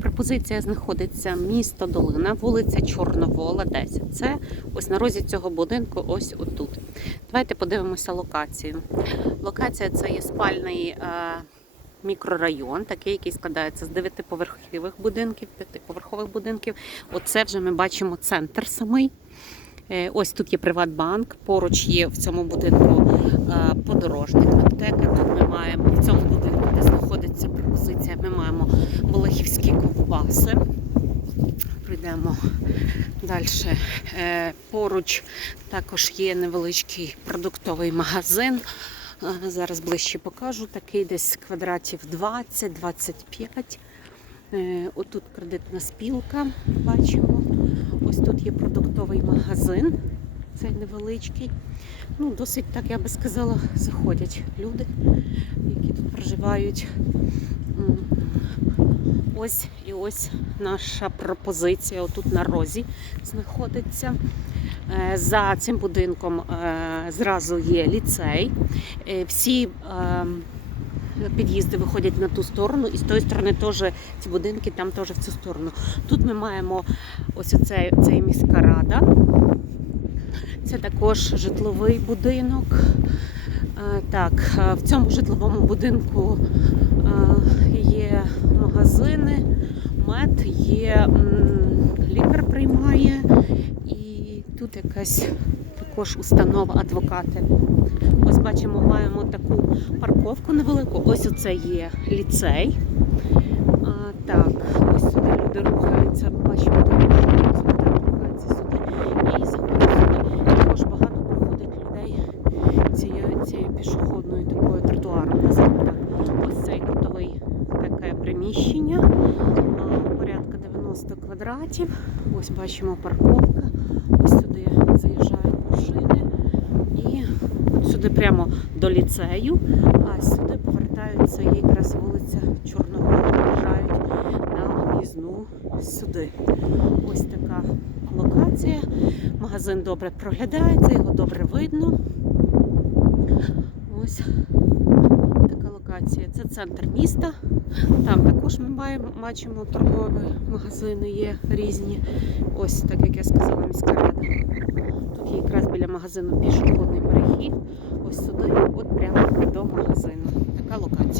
Пропозиція знаходиться місто Долина, вулиця Чорновола, 10. Це ось на розі цього будинку, ось отут. Давайте подивимося локацію. Локація це є спальний е, мікрорайон, такий, який складається з дев'ятиповерхових будинків, п'ятиповерхових будинків. Оце вже ми бачимо центр самий. Е, Ось тут є Приватбанк, поруч є в цьому будинку е, подорожник аптека. Тут ми маємо в цьому будинку, де знаходиться пропозиція, ми маємо Болехівські ковбаси. Прийдемо далі. Е, Поруч також є невеличкий продуктовий магазин. Е, Зараз ближче покажу. Такий десь квадратів 20-25. Е, Отут кредитна спілка, бачимо. Ось тут є продуктовий магазин, цей невеличкий. Ну, досить так, я би сказала, заходять люди, які тут проживають. Ось і ось наша пропозиція. Отут на розі знаходиться. Е, За цим будинком е, зразу є ліцей. Е, Всі ем, під'їзди виходять на ту сторону, і з тої сторони теж ці будинки, там теж в цю сторону. Тут ми маємо ось оцей, цей міська рада. Це також житловий будинок. Е, Так, е, в цьому житловому будинку е, є магазини, мед, є лікар приймає, і тут якась також установа адвокати. Ось бачимо, маємо таку парковку невелику. Ось оце є ліцей. Так, ось сюди люди рухаються. Бачимо, також так рухаються сюди і заходять сюди. Також багато проходить людей цією, пішохідною такою тротуаром. називаємо. Ось цей кутовий таке приміщення. Порядка 90 квадратів. Ось бачимо парковка. Ось сюди заїжджають машини. І сюди прямо до ліцею, а сюди повертаються якраз вулиця Чорновола, виїжджають на об'їзну сюди. Ось така локація. Магазин добре проглядається, його добре видно. Ось така локація. Це центр міста. Там також ми маємо- бачимо торгові магазини є різні. Ось так як я сказала, міська рада. Тут якраз біля магазину пішохідний перехід. Ось сюди, от прямо до магазину. Така локація.